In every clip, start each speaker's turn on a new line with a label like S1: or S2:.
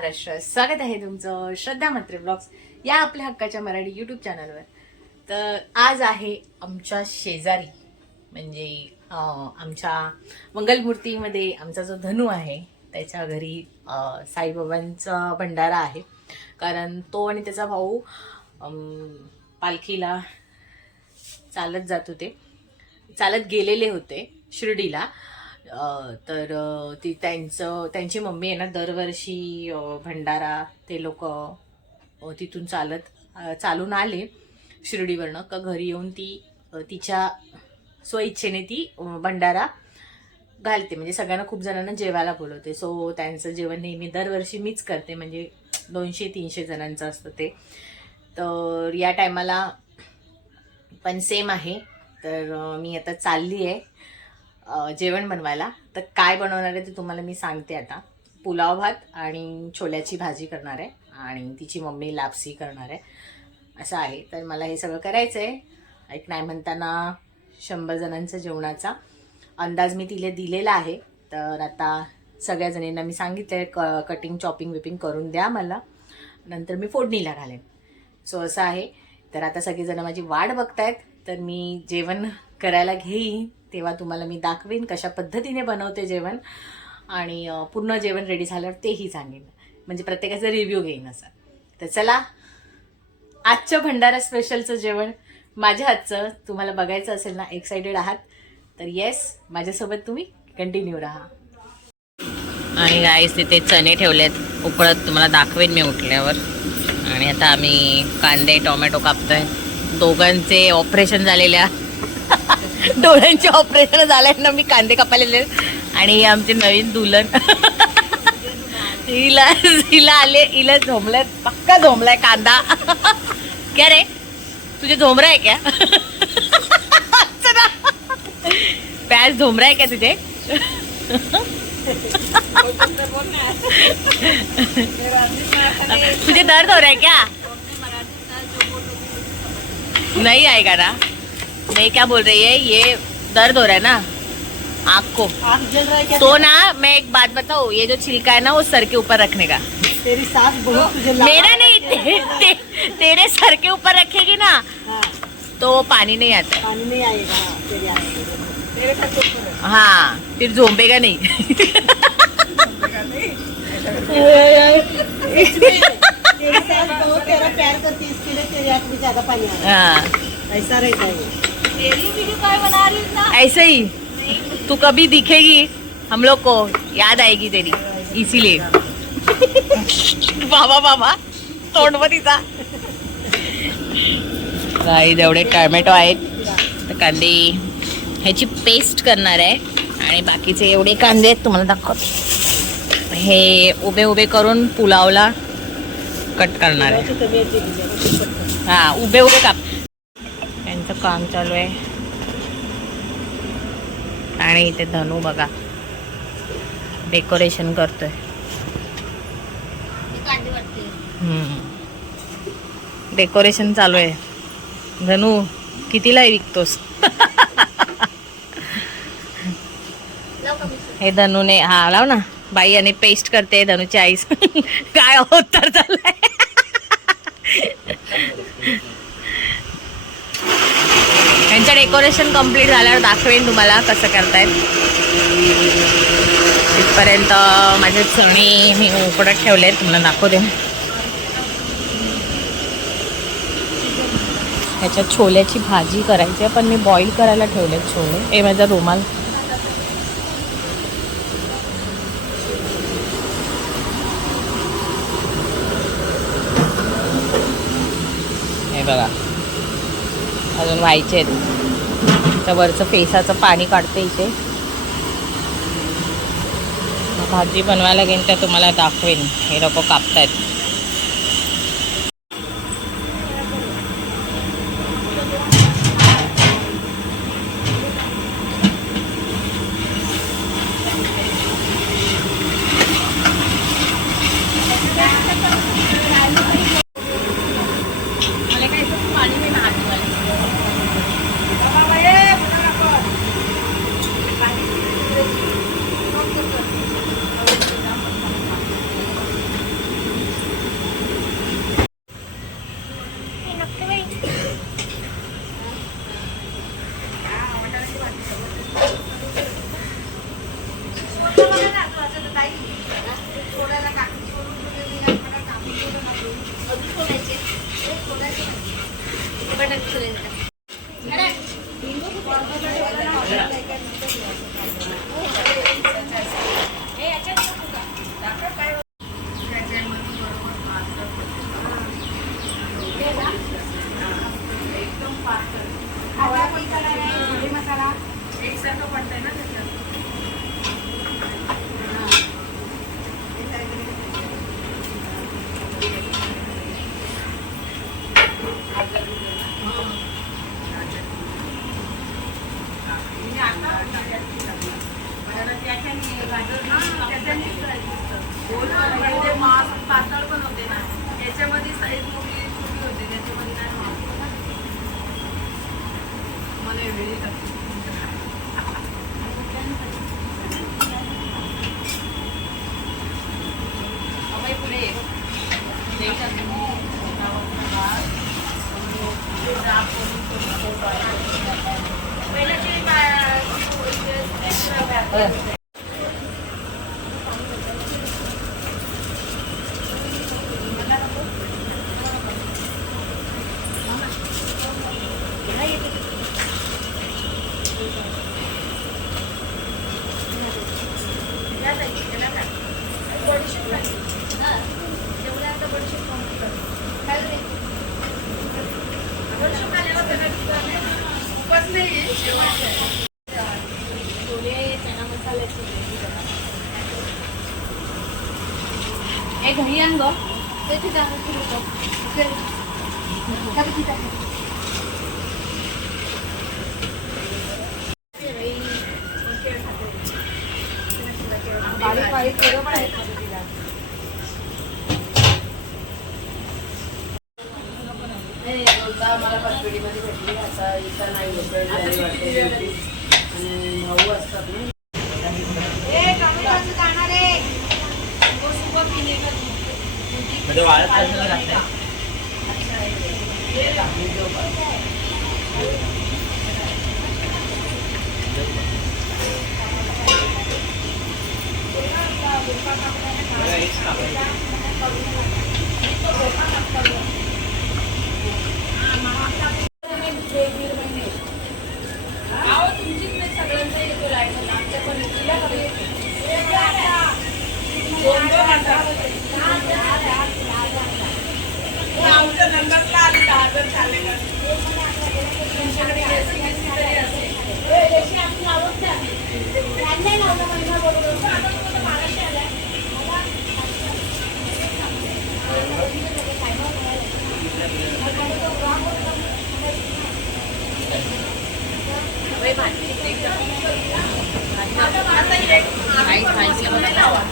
S1: महाराष्ट्र. स्वागत आहे तुमचं श्रद्धा मंत्री ब्लॉग्स या आपल्या हक्काच्या मराठी यूट्यूब चॅनलवर तर आज आहे आमच्या शेजारी म्हणजे आमच्या मंगलमूर्तीमध्ये आमचा जो धनू आहे त्याच्या घरी साईबाबांचा भंडारा आहे. कारण तो आणि त्याचा भाऊ पालखीला चालत जात होते. चालत गेलेले होते शिर्डीला. तर ती त्यांचं त्यांची मम्मी आहे ना दरवर्षी भंडारा ते लोक तिथून चालत चालून आले शिर्डीवरनं. का घरी येऊन ती तिच्या स्वइच्छेने ती भंडारा घालते. म्हणजे सगळ्यांना खूप जणांना जेवायला बोलवते. सो त्यांचं जेवण नेहमी दरवर्षी मीच करते. म्हणजे दोनशे तीनशे जणांचं असतं ते. तर या टायमाला पण सेम आहे. तर मी आता चालली आहे जेवण बनवायला. तर काय बनवणार आहे ते तुम्हाला मी सांगते आता. पुलाव भात आणि छोल्याची भाजी करणार आहे आणि तिची मम्मी लापसी करणार आहे. असं आहे. तर मला हे सगळं करायचं आहे एक नाही म्हणताना शंभर जणांचा जेवणाचा अंदाज मी तिला दिलेला आहे. तर आता सगळ्या जणींना मी सांगितलं आहे क कटिंग चॉपिंग विपिंग करून द्या मला. नंतर मी फोडणीला घालेन. सो असं आहे. तर आता सगळेजणं माझी वाट बघतायत. तर मी जेवण करायला घेईन तेव्हा तुम्हाला मी दाखवेन कशा पद्धतीने बनवते जेवण. आणि पूर्ण जेवण रेडी झाल्यावर तेही सांगेन. म्हणजे प्रत्येकाचा रिव्ह्यू घेईन असं. तर चला आजचं भंडारा स्पेशलचं जेवण माझ्या हातचं. तुम्हाला बघायचं असेल ना एक्सायटेड आहात. तर येस माझ्यासोबत तुम्ही कंटिन्यू राहा. आणि गाईस तिथे चणे ठेवलेत. उकळत तुम्हाला दाखवेन मी उठल्यावर आणि आता आम्ही कांदे टोमॅटो कापतोय. दोघांचे ऑपरेशन झालेल्या डोळ्यांचे ऑपरेशन झाल्यानं मी कांदे कापायला आणि आमची नवीन दुल्हन. हिला हिला आले हिला झोंबलाय पक्का झोंबलाय कांदा. क्या रे? तुझे झोंबरा आहे क्या प्याज झोंबरा आहे क्या तुझे? तुझे दर्द हो रहा है क्या? नहीं आएगा ना. नहीं क्या बोल रही है? ये दर्द हो रहा है ना? आँख। को
S2: आग जल रहा है क्या?
S1: तो ना मैं एक बात बताऊँ ये जो छिलका है ना वो सर के ऊपर रखने का।
S2: तेरी सास बहुत
S1: मेरा नहीं ते, ते, तेरे सर के ऊपर रखेगी ना
S2: हाँ,
S1: तो वो पानी नहीं आता है।
S2: पानी नहीं आएगा हाँ, तेरे तेरे हाँ।
S1: फिर झोंपेगा नहीं।
S2: तेरी सास बहुत तेरा प्यार करती इसके लिए तेरे आँख में ज़्यादा पानी आ रहा
S1: हाँ।
S2: ऐसा रहता है।
S1: ऐसे ही। तू कभी दिखेगी हम लोग को याद आएगी तेरी इसीलिए। बाबा बाबा तोंडवतीचा काही जेवढे टोमॅटो आहेत. तर कांदे ह्याची पेस्ट करणार आहे. आणि बाकीचे एवढे कांदे आहेत तुम्हाला दाखवते. हे उभे उभे करून पुलावला कट करणार आहे. हा उभे उभे काप. काम चालू आहे. आणि इथे धनु बघा. डेकोरेशन करतोय. डेकोरेशन चालू आहे. धनु कितीला विकतोस? हे धनूने हा लाव ना. बाई आणि पेस्ट करते धनूची आईस. काय होत तर चाललंय यांचं डेकोरेशन कंप्लीट झाल्यावर दाखवेन तुम्हाला कसं करतायत. तिथपर्यंत माझे चणी मी उकडत ठेवले तुम्हाला दाखवते ह्याच्यात छोल्याची भाजी करायची आहे पण मी बॉईल करायला ठेवले छोले. हे माझा रुमाल. हे बघा. अजून व्हायचे आहेत त्या वरचं फेसाचं पाणी काढते इथे. भाजी बनवायला गेन तर तुम्हाला दाखवेन. हे लोक कापतायत.
S3: म्हणजे पातळ पण होते ना. याच्यामध्ये साईज मोठी छोटी होते त्याच्यामध्ये नाही. मला हे वेळी टाकते.
S1: अभय पुढे ये. देवीचा छोले चना मसाल्याची ग्रेव्ही बघा. ए घरी आण ग त्याची जागा सुरू कर. त्या बघ तिथं आहे.
S3: बारीक बारीक केलं पण आहेत मदतीला.
S4: नाही, रोजचा आम्हाला पाचपेढीमध्ये भेटली असा इथं नाही भेटत. भारी वाटते. आणि भाऊ असतात ना
S5: म्हणजे वाळत कशाला घातलंय?
S1: आई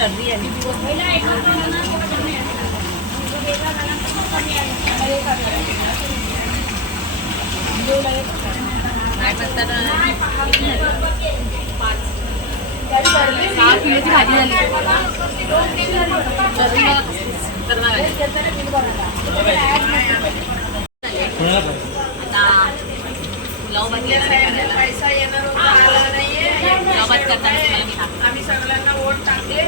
S1: मला आली. काय म्हणतात सहा किलोची भाजी झाली आता पुलाव भात येणार करायला.
S3: आम्ही सगळ्यांना वोट टाकले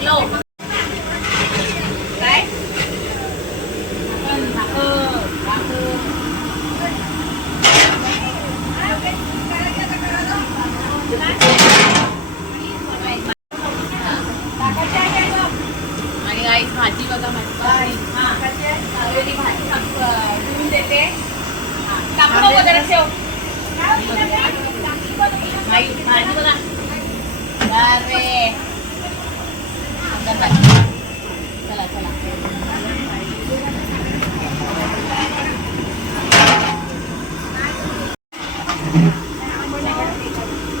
S1: लो. काय आणि आई भाजी बघा माझी चाललेली भाजी टाक- ठेवून देते टाकू नको जरा ठेव आई भाजी बघा अरे अंदर टाक. चला चला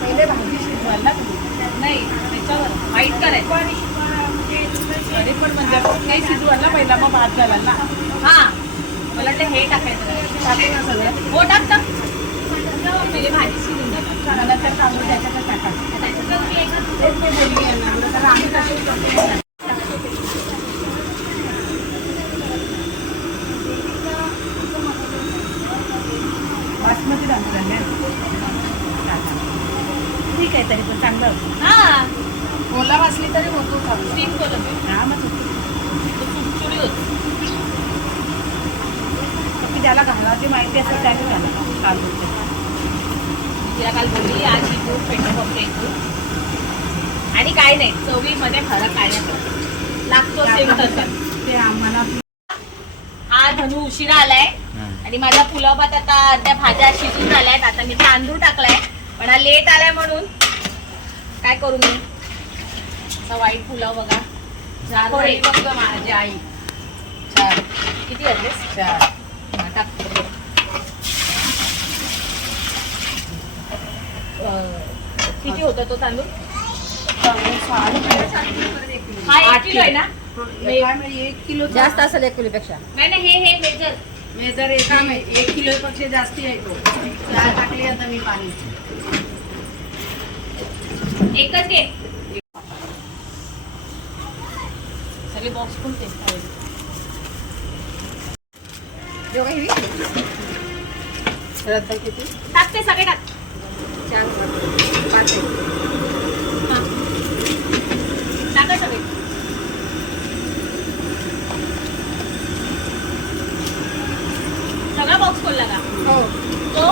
S3: पहिले भाजी नाही त्याच्यावर वाईट करायचं पण म्हणजे ते ना पहिला मग भात ना
S1: हा मला ते हे टाकायचं
S3: टाकू ना सगळं
S1: हो टाकता टाक पहिले भाजी शिजून
S3: टाका तेच बोलली ना तर आम्ही तसेच करतो. बासमती तांदूळ? ठीक आहे तरी पण चांगलं
S1: हा
S3: ओला वाचली तरी होतो चांगलं
S1: स्टीम कोलंबी
S3: हा मग होतो.
S1: चुडचुडी होती
S3: फक्त ज्याला घालायची माहिती असेल त्याने घाला तांदूळ ते.
S1: तिला काल बोलली आज शिकून पेटो बघते इथून आणि काय नाही चवीमध्ये फरक काय नाही. लागतो सेम तसं.
S3: ते आम्हाला
S1: हा धनु उशिरा आलाय. आणि माझा पुलाव भात आता अर्ध्या भाज्या शिजून झाल्यात आता मी तांदूळ टाकलाय. पण हा लेट आलाय म्हणून. काय करू मी? असा वाईट पुलाव बघा.
S3: माझी आई.
S1: चार. किती
S3: चार.
S1: हा,
S6: किती होता तो तांदूळ? हा एक किलो आहे ना?
S2: एक किलो
S6: जास्त असेल एक किलोपेक्षा.
S1: नाही नाही हे हे मेजर
S2: मेजर एक एक किलो पेक्षा जास्ती आहे तो. चार टाकली आता मी पाणी.
S1: एकच घे. सगळे बॉक्स फुल टेस्ट
S2: श्रद्धा किती
S1: टाकते सगळे टाक.
S2: चार पाच
S1: टाका सगळे सगळा बॉक्स खोलला का
S2: हो
S1: तो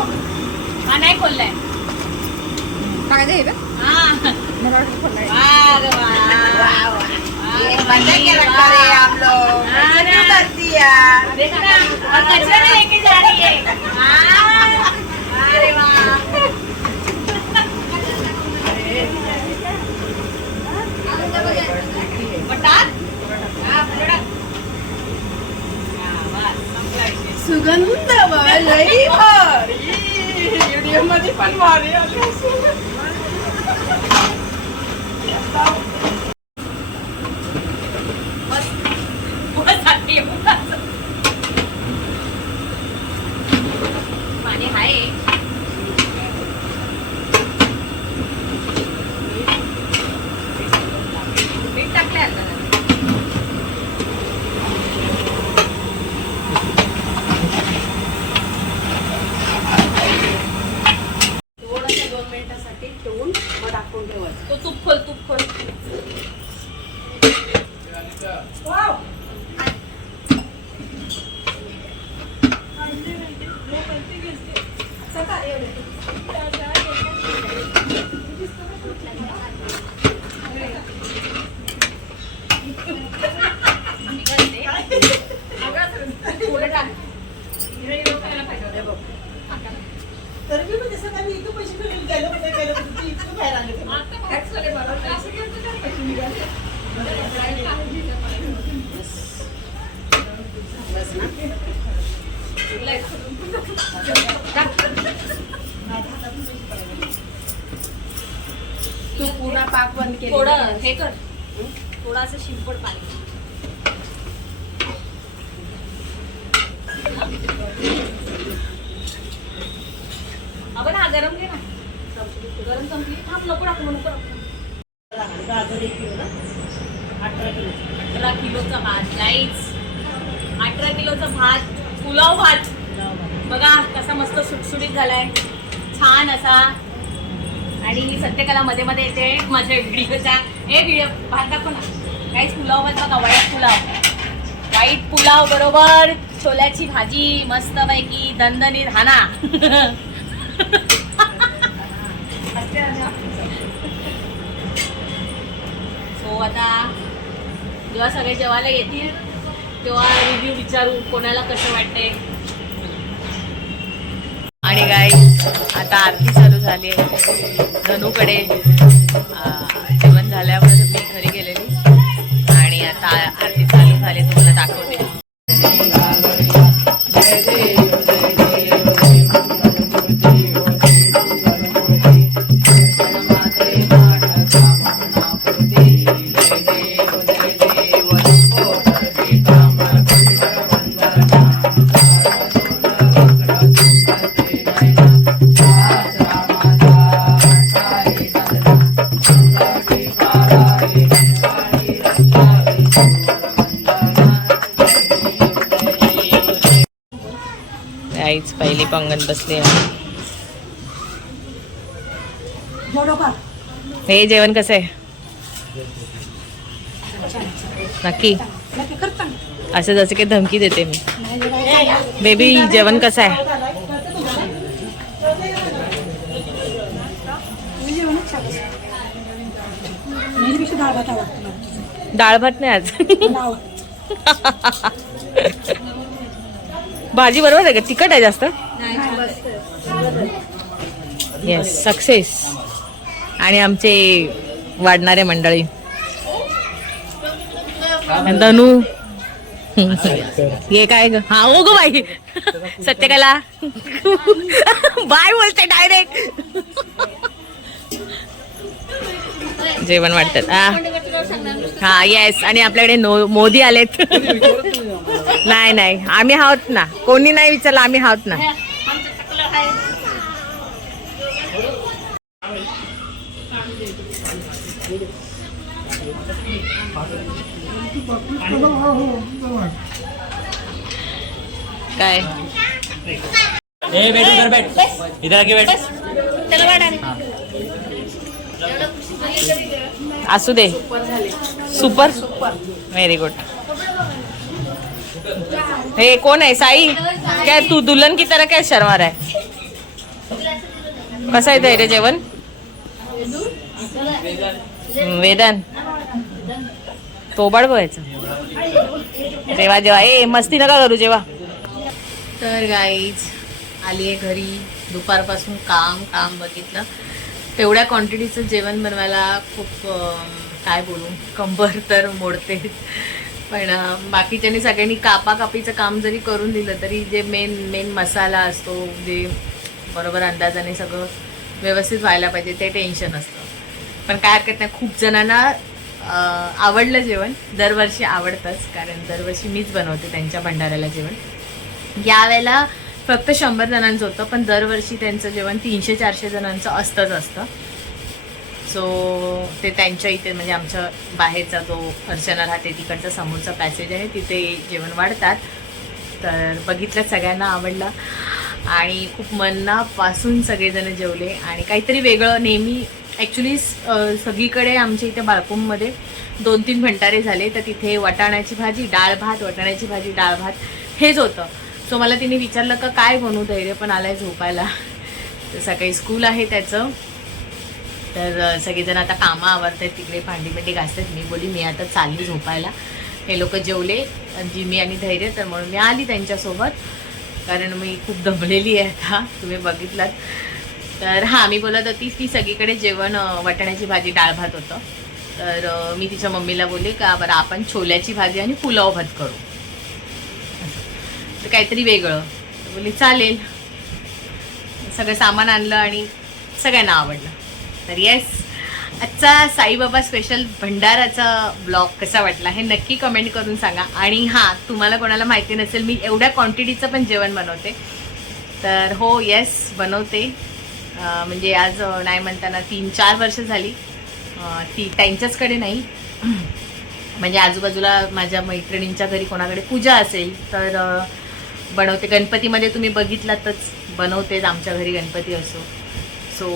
S1: हा नाही खोललाय हा वा हा ना. खोललाय कचरा लेके जा रही है हाँ, अरे वाह बटाट हाँ, बटाट. हाँ, बस, संपला विषय.
S2: सुगंध लई भारी व्हिडिओमध्ये पण भारी आली
S1: बस आली, बस. पाणी आहे मीठ टाकले आता
S2: थोडंसं दोन मिनिटासाठी ठेवून मग टाकून ठेवायचं
S1: तो तूप खोल तूप खोल
S2: तर मी पण तसं काय मी इथं पैसे ठेवले गेलं कुठे गेलं कुठे ती इथं बाहेर आले ते. बस ना तू पुन्हा पाक बंद केली
S1: थोडं हे कर. थोडासा शिंपड पाणी. आपण हा गरम घे ना. गरम संपली. थांब नको टाकू नको
S2: गाजर एक किलो ना? अठरा किलो.
S1: अठरा किलोचा भात. नाहीच अठरा किलोचा भात. पुलाव भात. बघा कसा मस्त सुटसुटीत झालाय. छान असा. आणि मी सत्यकला मध्ये मध्ये येते. माझ्या व्हिडिओचा हे व्हिडिओ भात दाखव ना काहीच पुलाव बघा वाईट पुलाव. वाईट पुलाव बरोबर. छोल्याची भाजी मस्त पैकी दणदणीत हाना सो आता जेव्हा सगळे जेवायला येतील तेव्हा रिव्ह्यू विचारू कोणाला कसं वाटते
S6: आणि गाई आता आरती चालू झाली आहे. धनूकडे झाल्यावर मी घरी गेलेली. आणि आता आरती चालू झाली तुम्हाला दाखवते. आईच पहिली पंगण बसली आहे हे जेवण कसं आहे नक्की असं जसं की धमकी देते मी बेबी जेवण कसं आहे डाळ भात नाही आज भाजी बरोबर आहे का? तिखट आहे जास्त? येस सक्सेस आणि आमचे वाढणारे मंडळी. धनू. हे काय ग? हा हो ग बाई. सत्यकला. बाय बोलते डायरेक्ट
S1: जेवण वाटतात हा हा येस आणि आपल्याकडे नो मोदी आलेत. नाही नाही. आम्ही आहोत ना. कोणी नाही विचारलं आम्ही आहोत ना. काय?
S5: ए बैठ इधर बैठ. इधर आके बैठ.
S1: असू दे. सुपर. व्हेरी गुड हे कोण आहे? साई? काय तू दुल्हन की तरह काय शर्मा आहे? कसं आहे धैर्य जेवण? हम्म, वेदन. तोबाड बघायचं जेवा जेवा. ए मस्ती नका करू जेवा. तर गाईज आली आहे घरी. दुपारपासून काम काम बघितलं. तेवढ्या क्वांटिटीचं जेवण बनवायला खूप काय बोलू? कंबर तर मोडते. पण बाकीच्यानी सगळ्यांनी कापाकापीचं काम जरी करून दिलं तरी जे मेन मेन मसाला असतो जे बरोबर अंदाजाने सगळं व्यवस्थित व्हायला पाहिजे ते टेन्शन असतं. पण काय हरकत नाही खूप जणांना आवडलं जेवण. दरवर्षी आवडतंच कारण दरवर्षी मीच बनवते त्यांच्या भंडाऱ्याला जेवण. यावेळेला फक्त शंभर जणांचं होतं पण दरवर्षी त्यांचं जेवण तीनशे चारशे जणांचं असतंच असतं. सो ते त्यांच्या इथे म्हणजे आमच्या बाहेरचा जो अर्चना राहते तिकडचा समोरचा पॅसेज आहे तिथे जेवण वाढतात. तर बघितलं सगळ्यांना आवडलं. आणि खूप मनापासून सगळेजण जेवले. आणि काहीतरी वेगळं नेहमी ॲक्च्युली सगळीकडे आमच्या इथे बाळकुंबमध्ये दोन तीन भंडारे झाले. तर तिथे वाटाण्याची भाजी डाळ भात वाटाण्याची भाजी डाळ भात हेच होतं. सो मला तिने विचारलं का काय बनू धैर्य पण आलं आहे झोपायला. तर सकाळी स्कूल आहे त्याचं. तर सगळेजण आता कामं आवडतात तिकडे भांडी भांडी घासतात मी बोली मी आता चालली झोपायला. हे लोक जेवले जिमी आणि धैर्य तर म्हणून मी आली त्यांच्यासोबत. कारण मी खूप दमलेली आहे आता तुम्ही बघितलात. तर हां मी बोलत होती की सगळीकडे जेवण अ, वाटाण्याची भाजी डाळ भात होतं. तर मी तिच्या मम्मीला बोलले का बरं आपण छोल्याची भाजी आणि पुलाव भात करू. तर काहीतरी वेगळं. तर बोलली चालेल. सगळं सामान आणलं आणि सगळ्यांना आवडलं. तर येस आजचा साईबाबा स्पेशल भंडाराचा ब्लॉग कसा वाटला हे नक्की कमेंट करून सांगा. आणि हां तुम्हाला कोणाला माहिती नसेल मी एवढ्या क्वांटिटीचं पण जेवण बनवते. तर हो येस बनवते. म्हणजे आज नाही म्हणताना तीन चार वर्ष झाली. ती त्यांच्याचकडे नाही. म्हणजे आजूबाजूला माझ्या मैत्रिणींच्या घरी कोणाकडे पूजा असेल तर बनवते. गणपतीमध्ये तुम्ही बघितलातच बनवतेच आमच्या घरी गणपती असो. सो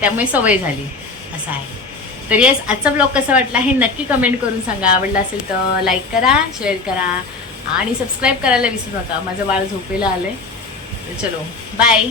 S1: त्यामुळे सवय झाली. असं आहे. तर येस आजचा ब्लॉग कसा वाटला हे नक्की कमेंट करून सांगा. आवडला असेल तर लाईक करा शेअर करा आणि सबस्क्राईब करायला विसरू नका. माझं बाळ झोपेला आलं आहे तर चलो बाय